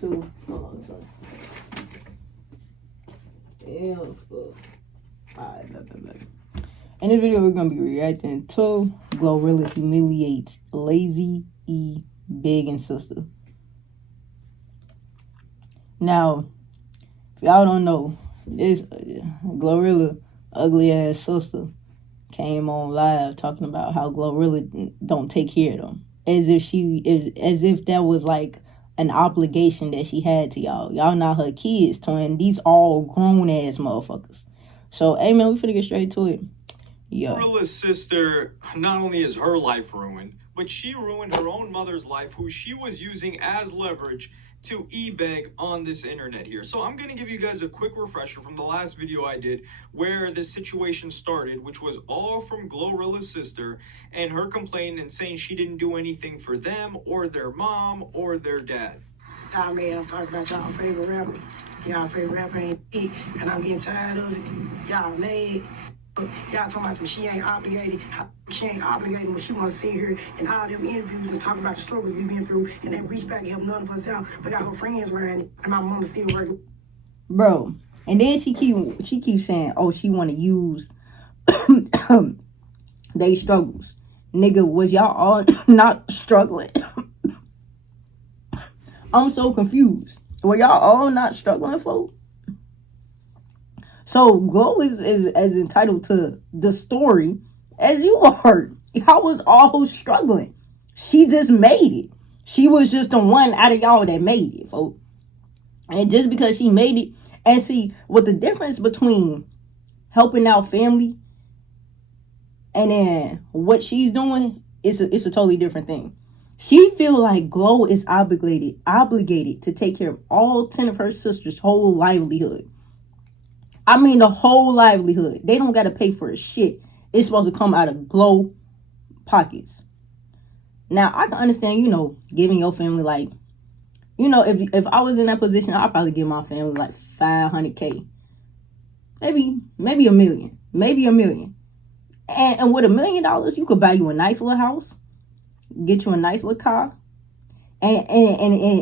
to, hold on, sorry. Damn, alright, back. In this video, we're gonna be reacting to Glorilla humiliates Lazy E Big and Sister. Now, if y'all don't know, this Glorilla ugly ass sister came on live talking about how Glorilla don't take care of them, as if that was like an obligation that she had to y'all. Y'all not her kids, twin. These all grown ass motherfuckers. So, hey man, we finna get straight to it. Yeah. Glorilla's sister, not only is her life ruined, but she ruined her own mother's life, who she was using as leverage to e-beg on this internet here. So I'm going to give you guys a quick refresher from the last video I did where this situation started, which was all from Glorilla's sister and her complaining and saying she didn't do anything for them or their mom or their dad. Y'all made I'm talking about y'all favorite rapper. Y'all favorite rapper ain't it, and I'm getting tired of it. Y'all made. Y'all talking about some she ain't obligated. She ain't obligated, but she want to sit here in all them interviews and talk about the struggles we've been through and then reach back and help none of us out. But got her friends around it, and my mom still working. Bro, and then she keeps saying, oh, she want to use they struggles. Nigga, was y'all all not struggling? I'm so confused. Were y'all all not struggling, folks? So, Glow is as entitled to the story as you are. Y'all was all struggling. She just made it. She was just the one out of y'all that made it, folks. And just because she made it, and see, what the difference between helping out family and then what she's doing, it's a totally different thing. She feel like Glow is obligated to take care of all 10 of her sisters' whole livelihood. I mean, the whole livelihood. They don't got to pay for a shit. It's supposed to come out of Glow pockets. Now, I can understand, giving your family, like, if I was in that position, I'd probably give my family, like, $500K. Maybe $1 million. Maybe $1 million. And with $1 million, you could buy you a nice little house. Get you a nice little car. And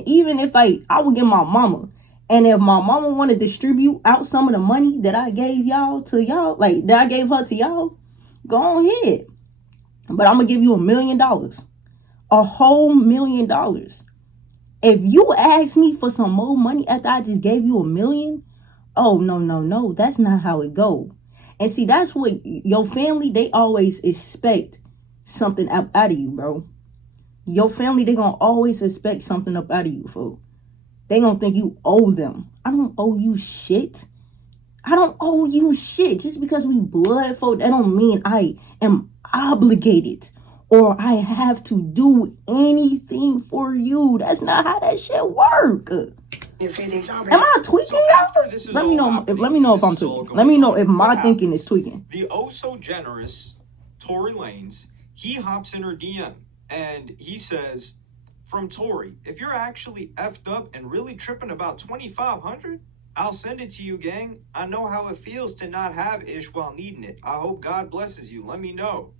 even if, like, I would give my mama. And if my mama want to distribute out some of the money that I gave y'all to y'all, like that I gave her to y'all, go on ahead. But I'm going to give you $1 million. A whole $1 million. If you ask me for some more money after I just gave you $1 million, oh, no. That's not how it go. And see, that's what your family, they always expect something out of you, bro. Your family, they going to always expect something up out of you, folks. They gonna think you owe them. I don't owe you shit. I don't owe you shit. Just because we blood folk, that don't mean I am obligated or I have to do anything for you. That's not how that shit work. Am I tweaking, y'all? Let me know if I'm tweaking. Let me know if my thinking is tweaking. The oh so generous Tory Lanez, he hops in her DM and he says, from Tori, if you're actually effed up and really tripping about 2,500, I'll send it to you, gang. I know how it feels to not have ish while needing it. I hope God blesses you. Let me know.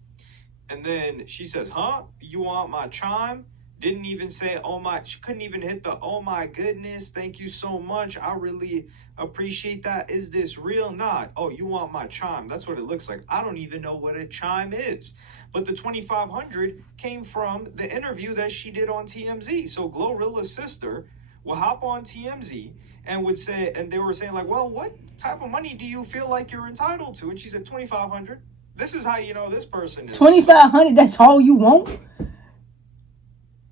And then she says, huh? You want my chime? Didn't even say, oh my, she couldn't even hit the, oh my goodness, thank you so much. I really appreciate that. Is this real? Not. Oh, you want my chime? That's what it looks like. I don't even know what a chime is. But the 2,500 came from the interview that she did on TMZ. So Glorilla's sister will hop on TMZ and would say, and they were saying like, well, what type of money do you feel like you're entitled to? And she said 2,500. This is how you know this person is. 2,500, that's all you want?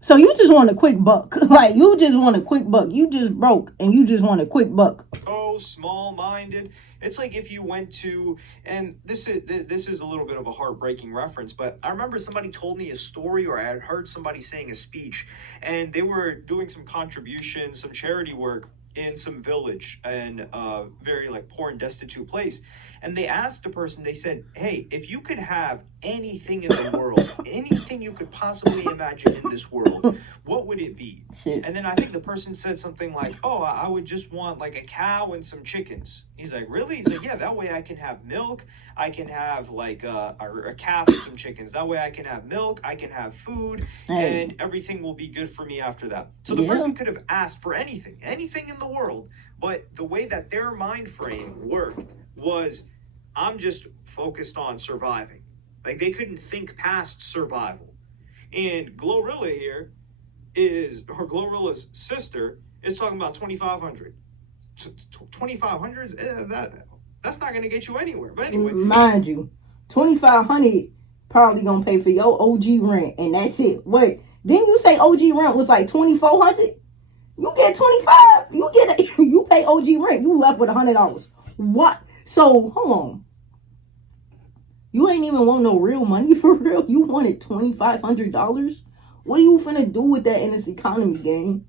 So you just want a quick buck. Like, you just want a quick buck. You just broke and you just want a quick buck. Oh, small-minded. It's like if you went to, and this is a little bit of a heartbreaking reference, but I remember somebody told me a story, or I had heard somebody saying a speech, and they were doing some contribution, some charity work in some village in a very like poor and destitute place. And they asked the person, they said, hey, if you could have anything in the world, anything you could possibly imagine in this world, what would it be? Shit. And then I think the person said something like, oh, I would just want like a cow and some chickens. He's like, really? He's like, yeah, that way I can have milk. I can have like a calf and some chickens. That way I can have milk. I can have food, and everything will be good for me after that. So the person could have asked for anything in the world. But the way that their mind frame worked was, I'm just focused on surviving. Like, they couldn't think past survival. And Glorilla here or Glorilla's sister is talking about 2,500. 2,500? That's not going to get you anywhere. But anyway. Mind you, 2,500 probably going to pay for your OG rent, and that's it. Wait, didn't you say OG rent was like 2,400? You get 25. You pay OG rent. You left with $100. What? So hold on. You ain't even want no real money for real. You wanted $2,500. What are you finna do with that in this economy, gang?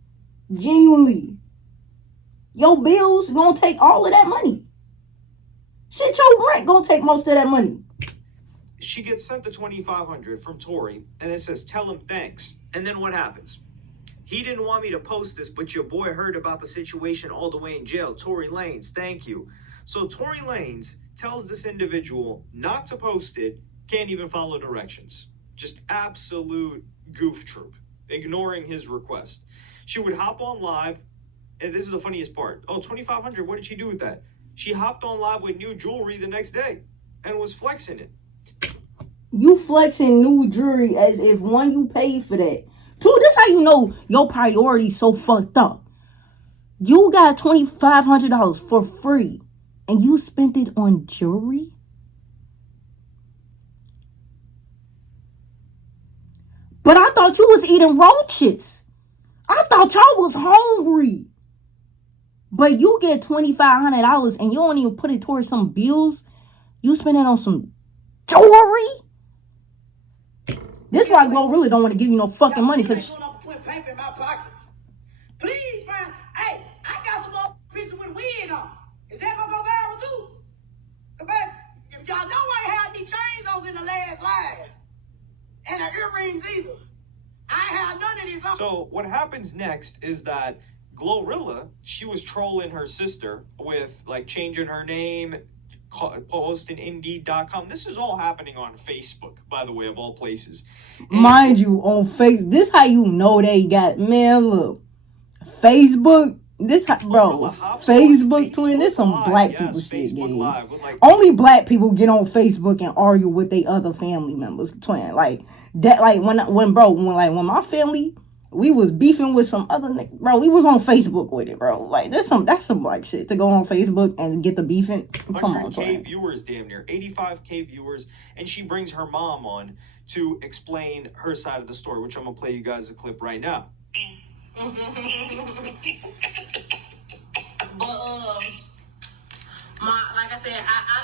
Genuinely, your bills gonna take all of that money. Shit, your rent gonna take most of that money. She gets sent the $2,500 from Tory, and it says, tell him thanks. And then what happens? He didn't want me to post this, but your boy heard about the situation all the way in jail. Tory Lanez, thank you. So Tory Lanez tells this individual not to post it, can't even follow directions. Just absolute goof troop, ignoring his request. She would hop on live, and this is the funniest part. Oh, 2,500, what did she do with that? She hopped on live with new jewelry the next day and was flexing it. You flexing new jewelry as if, one, you paid for that. Two, this how you know your priorities so fucked up. You got $2,500 for free, and you spent it on jewelry? But I thought you was eating roaches. I thought y'all was hungry. But you get $2,500 and you don't even put it towards some bills. You spend it on some jewelry? This why Glorilla don't want to give you no fucking money, because put paper in my pocket. Please, man. Hey, I got some more pictures with wig on. Is that gonna go viral too? But y'all know I had these chains on in the last live. And the earrings either. I ain't had none of these on. So what happens next is that Glorilla, she was trolling her sister with like changing her name, posting Indeed.com. This is all happening on Facebook, by the way, of all places. And mind you, on Facebook, this how you know they got, man, look, Facebook, this how, bro, Facebook twin, this some black people shit, gang. Like, only black people get on Facebook and argue with their other family members, twin. Like that, like when my family, we was beefing with some other nigga, bro, we was on Facebook with it, bro. Like that's some black shit to go on Facebook and get the beefing. Come on, 100K viewers, damn near 85K viewers, and she brings her mom on to explain her side of the story, which I'm gonna play you guys a clip right now. But like I said, I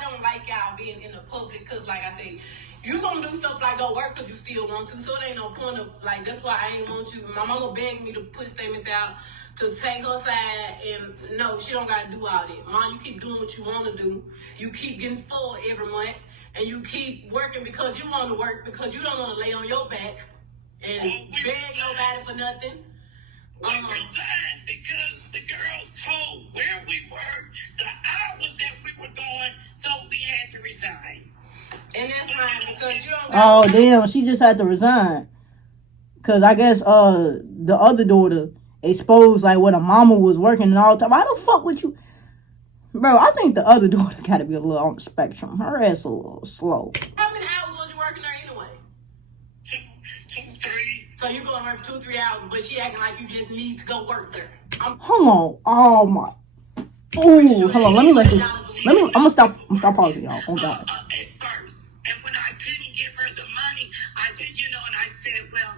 don't like y'all being in the public, because like I said, you gonna do stuff like go work because you still want to, so it ain't no point of, like, that's why I ain't want you. My mama begged me to put statements out to take her side, and no, she don't gotta do all that. Mom, you keep doing what you want to do. You keep getting spoiled every month, and you keep working because you want to work, because you don't want to lay on your back and beg nobody for nothing. We resigned because the girl told where we were, the hours that we were going, so we had to resign. And that's fine, because you don't Oh damn, she just had to resign. Cause I guess the other daughter exposed like what her mama was working and all the time. Why the fuck would you, bro? I think the other daughter gotta be a little on the spectrum. Her ass a little slow. How many hours was you working there anyway? Two, 3. So you going to work 2-3 hours, but she acting like you just need to go work there. Hold on. Oh my. Ooh, hold on. Let me let this. I'm gonna stop pausing, y'all. Oh God. At first, and when I couldn't give her the money, I did, and I said, well,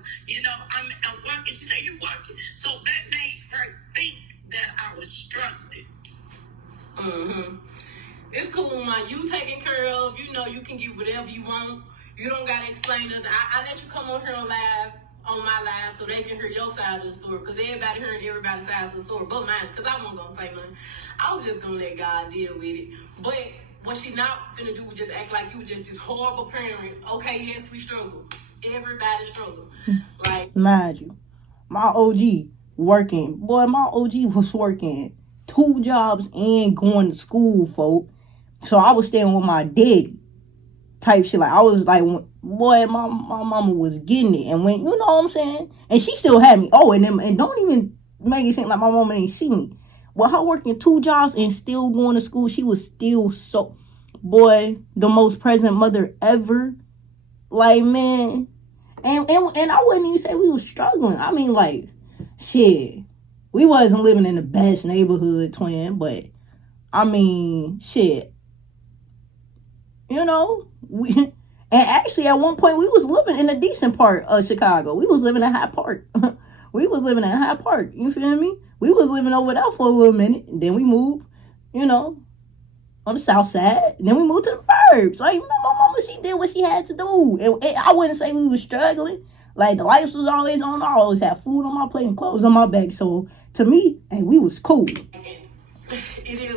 I'm working. She said, you're working. So that made her think that I was struggling. Mm-hmm. It's cool, man. You taken care of. You can get whatever you want. You don't gotta explain nothing. I let you come on here on live on my live so they can hear your side of the story. Because everybody hearing everybody's side of the story but mine. Because I wasn't going to say nothing. I was just going to let God deal with it. But what she not finna do was just act like you were just this horrible parent. Okay, yes, we struggle. Everybody struggle. Like, mind you, my OG working. Boy, my OG was working 2 jobs and going to school, folk. So I was staying with my daddy. Type shit. Like, I was like, boy, my mama was getting it. And when, you know what I'm saying? And she still had me. Oh, and don't even make it seem like my mama ain't see me. Well, her working 2 jobs and still going to school, she was still so, boy, the most present mother ever. Like, man. And I wouldn't even say we was struggling. I mean, like, shit. We wasn't living in the best neighborhood, twin. But, I mean, shit. You know, and actually at one point we was living in a decent part of Chicago. We was living in Hyde Park. We was living in Hyde Park. You feel me? We was living over there for a little minute. Then we moved, you know, on the south side. Then we moved to the burbs. Like, you know, my mama, she did what she had to do. And I wouldn't say we was struggling. Like, the lights was always on. I always had food on my plate and clothes on my back. So to me, hey, we was cool.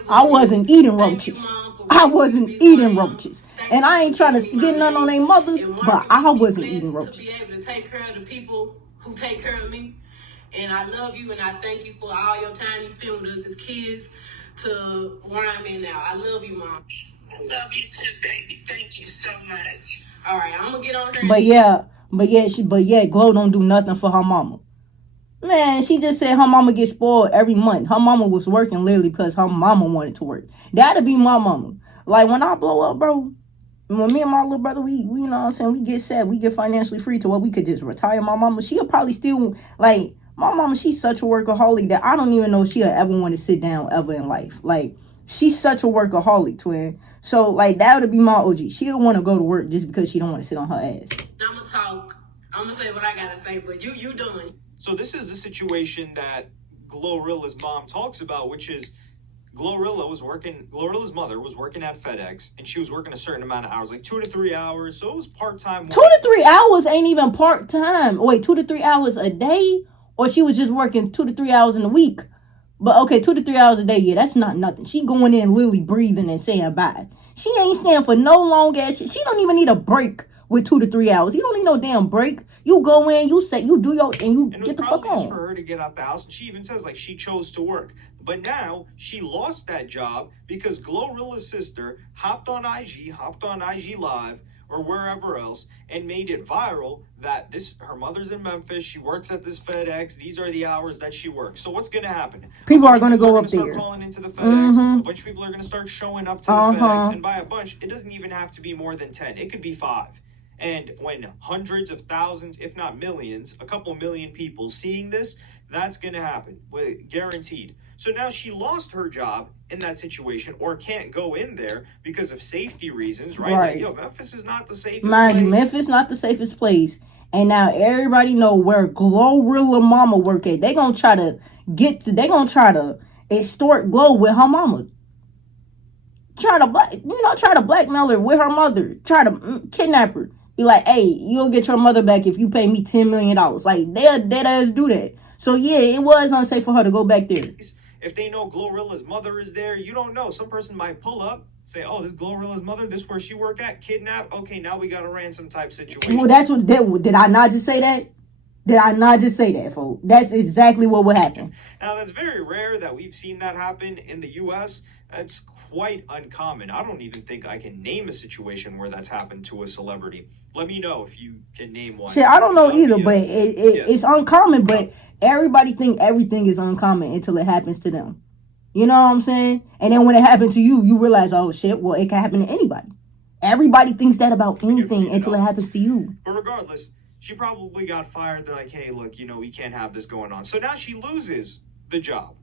I wasn't eating roaches. I wasn't eating roaches. And I ain't trying to get none on their mother, but I wasn't eating roaches. To be able to take care of the people who take care of me. And I love you and I thank you for all your time you spend with us as kids to where I'm in now. I love you, Mom. I love you too, baby. Thank you so much. All right, I'm gonna get on her. But yeah, Glow don't do nothing for her mama. Man, she just said her mama gets spoiled every month. Her mama was working literally because her mama wanted to work. That'd be my mama. Like, when I blow up, bro, when me and my little brother, we you know what I'm saying, we get set, we get financially free to where we could just retire my mama. She'll probably still, like, my mama, she's such a workaholic that I don't even know if she'll ever want to sit down ever in life. Like, she's such a workaholic, twin. So, like, that would be my OG. She'll want to go to work just because she don't want to sit on her ass. I'm gonna talk. I'm gonna say what I gotta say, but you doing. So this is the situation that Glorilla's mom talks about, which is Glorilla's mother was working at FedEx, and she was working a certain amount of hours, like 2 to 3 hours. So it was part-time. 2 to 3 hours ain't even part-time. Wait, 2 to 3 hours a day? Or she was just working 2 to 3 hours in a week? But okay, 2 to 3 hours a day, yeah, that's not nothing. She going in literally breathing and saying bye. She ain't staying for no long ass shit. She don't even need a break with 2 to 3 hours. You don't need no damn break. You go in, you say, you do your, and you get the fuck on. It was for her to get out the house. And she even says, like, she chose to work. But now she lost that job because Glorilla's sister hopped on IG Live or wherever else and made it viral that her mother's in Memphis. She works at this FedEx. These are the hours that she works. So what's going to happen? People are going to go up there. Start calling into the FedEx. A bunch of people are going to start showing up to the FedEx. And by a bunch, it doesn't even have to be more than 10. It could be 5. And when hundreds of thousands, if not millions, a couple million people seeing this, that's going to happen. Guaranteed. So now she lost her job in that situation or can't go in there because of safety reasons, right? Like, yo, Memphis is not the safest Mind place. you, Memphis not the safest place. And now everybody know where Glorilla mama work at. They gonna try to extort Glow with her mama. Try to blackmail her with her mother. Try to kidnap her. Be like, hey, you'll get your mother back if you pay me $10 million. Like, they'll dead ass do that. So yeah, it was unsafe for her to go back there. If they know Glorilla's mother is there, you don't know. Some person might pull up, say, oh, this Glorilla's mother, this where she work at, kidnap. Okay, now we got a ransom type situation. Well, did I not just say that? Did I not just say that, folks? That's exactly what would happen. Now, that's very rare that we've seen that happen in the U.S. That's quite uncommon. I don't even think I can name a situation where that's happened to a celebrity. Let me know if you can name one. See, I don't know either, but it's uncommon, but everybody think everything is uncommon until it happens to them. You know what I'm saying? And then when it happened to you, you realize, oh shit, well, it can happen to anybody. Everybody thinks that about anything until it happens to you. But regardless, she probably got fired. They're like, hey, look, we can't have this going on. So now she loses the job.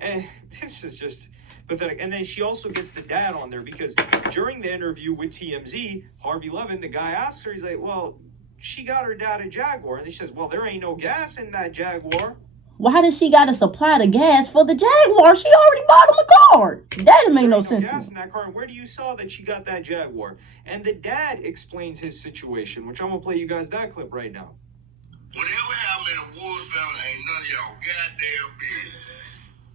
And this is just pathetic. And then she also gets the dad on there because during the interview with TMZ, Harvey Levin, the guy asks her, he's like, well, she got her dad a Jaguar. And she says, well, there ain't no gas in that Jaguar. Why does she got to supply the gas for the Jaguar? She already bought him a car. That didn't make no sense. Gas in that car. And where do you saw that she got that Jaguar? And the dad explains his situation, which I'm going to play you guys that clip right now. wood family ain't none of y'all goddamn business.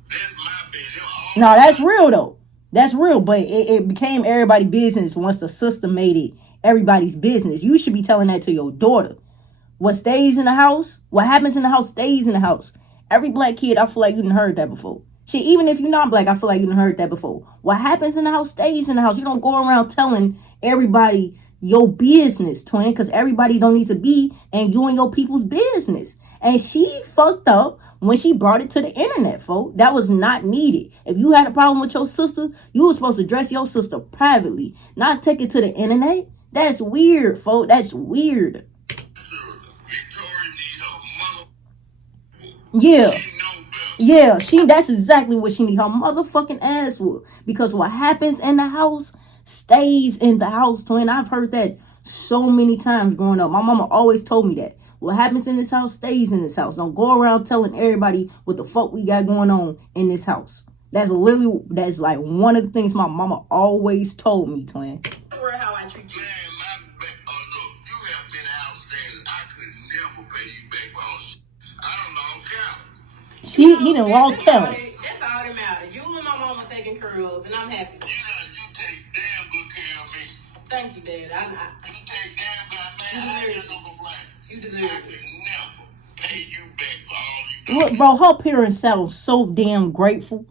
That's my business. No, that's real though. That's real, but it became everybody's business once the sister made it everybody's business. You should be telling that to your daughter. What stays in the house, what happens in the house stays in the house. Every black kid, I feel like you done heard that before. Shit, even if you're not black, I feel like you done heard that before. What happens in the house stays in the house. You don't go around telling everybody your business, twin, because everybody don't need to be in you and your people's business. And she fucked up when she brought it to the internet, folks. That was not needed. If you had a problem with your sister, you were supposed to address your sister privately, not take it to the internet. That's weird, folks. That's weird. Yeah. Yeah, that's exactly what she need. Her motherfucking ass would. Because what happens in the house stays in the house, twin. I've heard that so many times growing up. My mama always told me that. What happens in this house stays in this house. Don't go around telling everybody what the fuck we got going on in this house. That's like one of the things my mama always told me, twin. How I treat you. Look, you have been outstanding. I could never pay you back for all this. I don't lost count. He done lost count. That's all that matters. You and my mama taking care of, and I'm happy. You take damn good care of me. Thank you, Dad. You take damn good, man. I ain't no complaint. You deserve I it. could never pay you back for all these. Look, bro, her parents sound so damn grateful.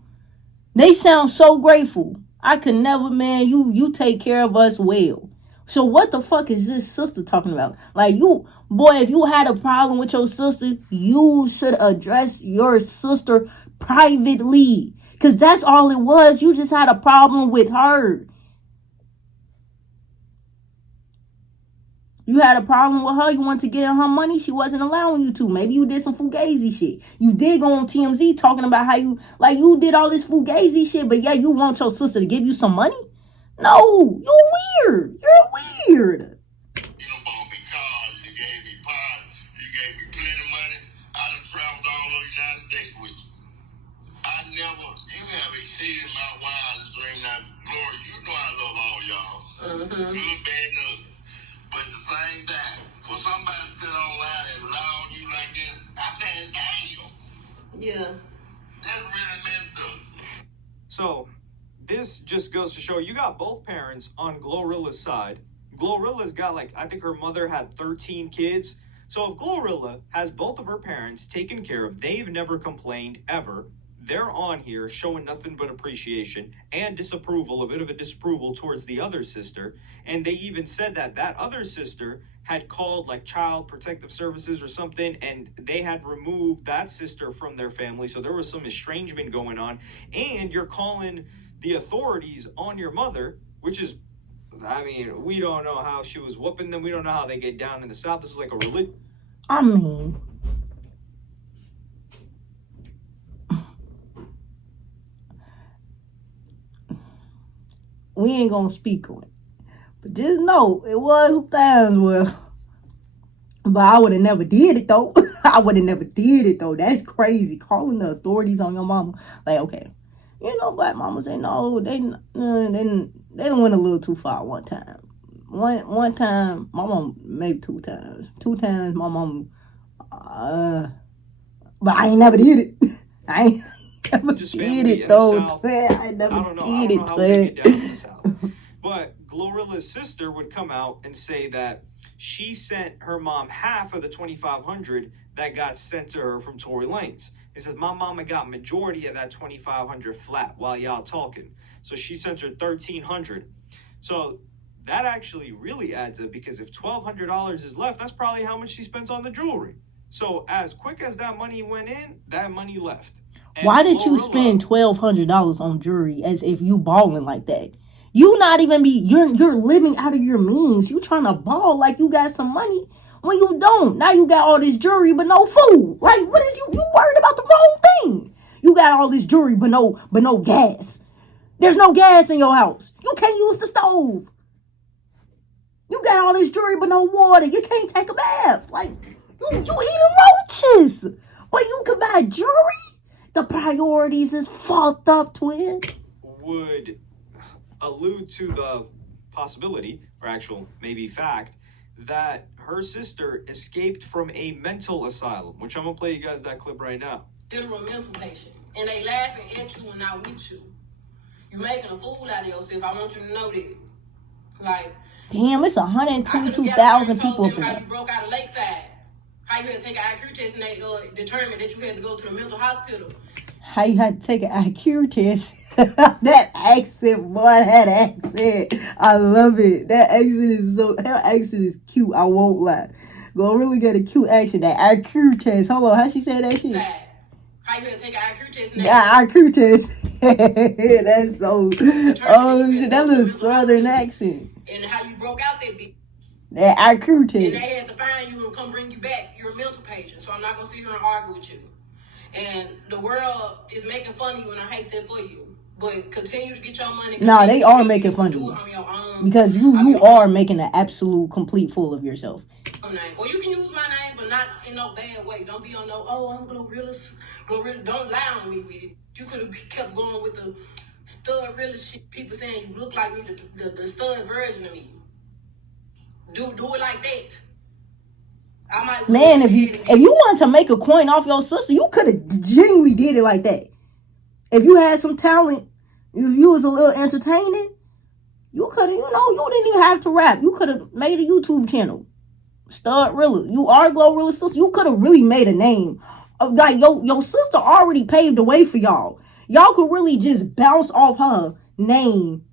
They sound so grateful. I could never, man, you take care of us well. So what the fuck is this sister talking about? Like, you, boy, if you had a problem with your sister, you should address your sister privately. Because that's all it was. You just had a problem with her. You had a problem with her. You wanted to get in her money. She wasn't allowing you to. Maybe you did some fugazi shit. You did go on TMZ talking about how you did all this fugazi shit. But yeah, you want your sister to give you some money? No, you're weird. You're weird. You know, bought me cars. You gave me pots. You gave me plenty of money. I done traveled all over the United States with you. You have exceeded my wildest dream. Now, Gloria, you know I love all y'all. Good, bad, and ugly. But at the same time, for somebody to sit online and lie on you like this, I said, damn. Yeah. That's really messed up. So, this just goes to show you got both parents on Glorilla's side. Glorilla's got, like, I think her mother had 13 kids. So if Glorilla has both of her parents taken care of, they've never complained ever. They're on here showing nothing but appreciation and disapproval, a bit of a disapproval towards the other sister. And they even said that other sister had called like Child Protective Services or something, and they had removed that sister from their family. So there was some estrangement going on. And you're calling the authorities on your mother, which is, I mean, we don't know how she was whooping them. We don't know how they get down in the South. This is like a religion. I mean, we ain't gonna speak on it. But just know, it was times where, but I would have never did it though. I would have never did it though. That's crazy. Calling the authorities on your mama. Like, okay. You know, black mamas, they know, they done went a little too far one time. One time, my mom, maybe two times. Two times, my mom, but I ain't never did it. I ain't never did it though. I never did it, how they get down in the South. But Glorilla's sister would come out and say that she sent her mom half of the $2,500 that got sent to her from Tory Lanez. He says, my mama got majority of that $2,500 flat while y'all talking. So she sent her $1,300. So that actually really adds up, because if $1,200 is left, that's probably how much she spent on the jewelry. So as quick as that money went in, that money left. And why did you spend $1,200 on jewelry as if you balling like that? You not even you're living out of your means. You trying to ball like you got some money when you don't. Now you got all this jewelry but no food. Like, what is you worried about the wrong thing? You got all this jewelry but no gas. There's no gas in your house. You can't use the stove. You got all this jewelry but no water. You can't take a bath. Like, you eating roaches. But you can buy jewelry? The priorities is fucked up, twin. Would allude to the possibility, or actual maybe fact, that her sister escaped from a mental asylum, which I'm gonna play you guys that clip right now. Literal mental patient, and they laughing at you and not with you. You making a fool out of yourself. I want you to know that. Like, damn, it's 122,000 people up in how there. you broke out of Lakeside. How you had to take an IQ test and they determined that you had to go to the mental hospital. How you had to take an IQ test. That accent, boy, that accent. I love it. That accent is her accent is cute. I won't lie. Glorilla got a cute accent. That IQ test. Hold on, how she said that shit? How you had to take an IQ test and IQ test. That's so. Oh, shit, that little southern accent. And how you broke out that bitch. That IQ test. And they had to find you and come bring you back. You're a mental patient, so I'm not gonna sit here and argue with you. And the world is making fun of you, and I hate that for you. But continue to get your money. Nah, they are making fun of you. Because you are making an absolute complete fool of yourself. Or you can use my name, but not in no bad way. Don't be on no, oh, I'm Glorilla. Glorilla, don't lie on me with it. You could have kept going with the stud realist shit. People saying you look like me, the stud version of me. Do it like that. I might. Man, if you wanted to make a coin off your sister, you could have genuinely did it like that. If you had some talent, if you was a little entertaining, you could have, you didn't even have to rap. You could have made a YouTube channel. Studrilla. You are Glorilla's sister. You could have really made a name. Like, your sister already paved the way for y'all. Y'all could really just bounce off her name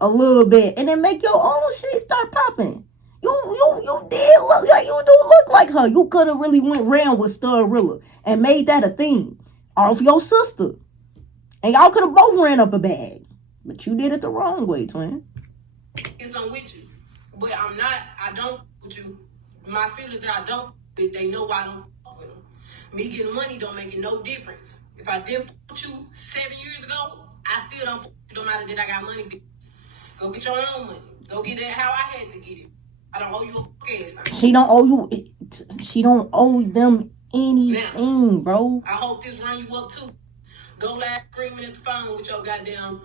a little bit and then make your own shit start popping. You did look like you do look like her. You could have really went round with Studrilla and made that a thing off your sister. And y'all could have both ran up a bag. But you did it the wrong way, twin. It's on with you. But I don't with you. My siblings that I don't with, they know why I don't fuck with them. Me getting money don't make it no difference. If I didn't fuck with you 7 years ago, I still don't fuck with you no matter that I got money. Go get your own money. Go get it how I had to get it. I don't owe you a fuck ass thing. She don't owe you. She don't owe them anything, now, bro. I hope this run you up too. Go laugh screaming at the phone with your goddamn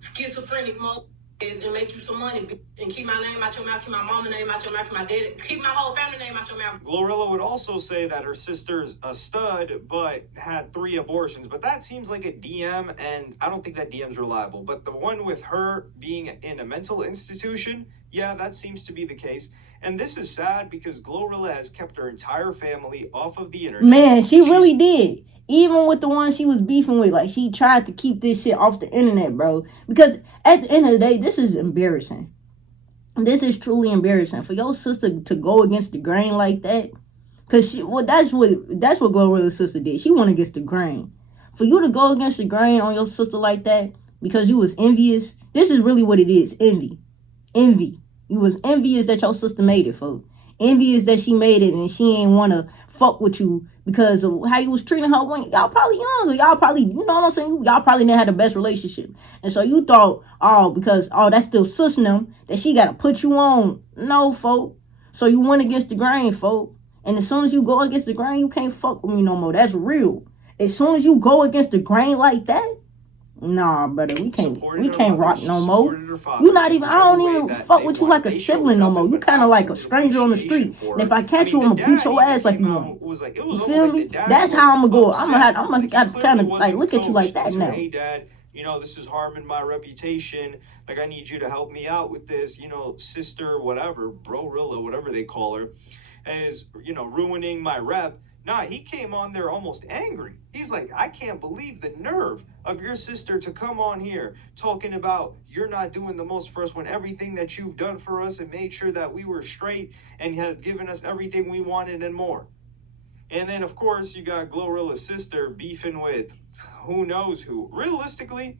schizophrenic mode and make you some money, bitch. And keep my name out your mouth, keep my mama name out your mouth, keep my daddy, keep my whole family name out your mouth. Glorilla would also say that her sister's a stud, but had 3 abortions. But that seems like a DM, and I don't think that DM's reliable. But the one with her being in a mental institution, yeah, that seems to be the case. And this is sad because Glorilla has kept her entire family off of the internet. Man, she really did. Even with the one she was beefing with, like, she tried to keep this shit off the internet, bro. Because at the end of the day, this is embarrassing. This is truly embarrassing for your sister to go against the grain like that. Because that's what Glorilla's sister did. She went against the grain. For you to go against the grain on your sister like that because you was envious, this is really what it is, envy. Envy. You was envious that your sister made it, folks. Envious that she made it and she ain't want to fuck with you because of how you was treating her when y'all probably young or y'all probably, you know what I'm saying? Y'all probably didn't have the best relationship. And so you thought, that's still sus them, that she got to put you on. No, folk. So you went against the grain, folk. And as soon as you go against the grain, you can't fuck with me no more. That's real. As soon as you go against the grain like that, nah, brother, we can't rock no more. You not even, I don't even fuck with you like a sibling no more. You kind of like a stranger on the street. And if I catch you, I'm gonna beat your ass like you want. You feel me? That's how I'm gonna go. I'm gonna kind of like look at you like that now. Hey, Dad, this is harming my reputation. Like, I need you to help me out with this. Sister, whatever, Glorilla, whatever they call her, is ruining my rep. Nah, he came on there almost angry. He's like, I can't believe the nerve of your sister to come on here talking about you're not doing the most for us when everything that you've done for us and made sure that we were straight and have given us everything we wanted and more. And then, of course, you got Glorilla's sister beefing with who knows who. Realistically,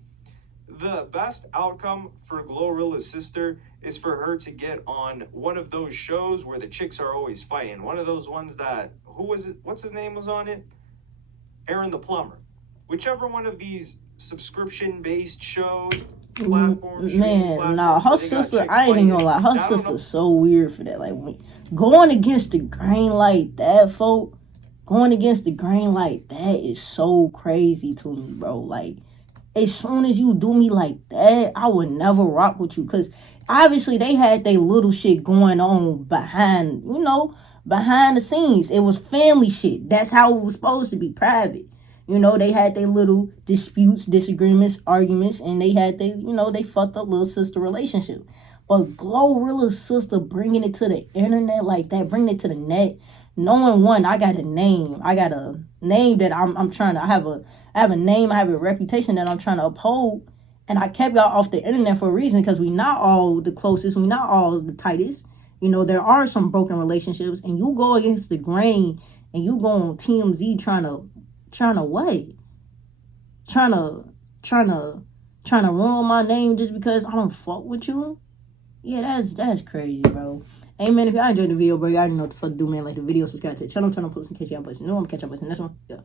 the best outcome for Glorilla's sister is for her to get on one of those shows where the chicks are always fighting. One of those ones that, who was it? What's his name was on it? Aaron the Plumber. Whichever one of these subscription-based shows, platforms. Man, nah, her sister, I ain't even gonna lie, her sister's so weird for that. Like, going against the grain like that, folk, going against the grain like that is so crazy to me, bro. Like, as soon as you do me like that, I would never rock with you. Because obviously they had their little shit going on behind, behind the scenes. It was family shit. That's how it was supposed to be, private. They had their little disputes, disagreements, arguments, and they had they fucked up little sister relationship. But Glorilla's sister bringing it to the internet like that, bringing it to the net, knowing one, I got a name that I'm trying to, I have a name, I have a reputation that I'm trying to uphold, and I kept y'all off the internet for a reason, because we not all the closest, we not all the tightest. There are some broken relationships, and you go against the grain, and you go on TMZ trying to ruin my name just because I don't fuck with you. Yeah, that's crazy, bro. Hey, man, if y'all enjoyed the video, bro, y'all already know what the fuck to do, man. Like the video, subscribe to the channel, turn on posts in case y'all boys new. I'm catch y'all boys in this one. Yeah.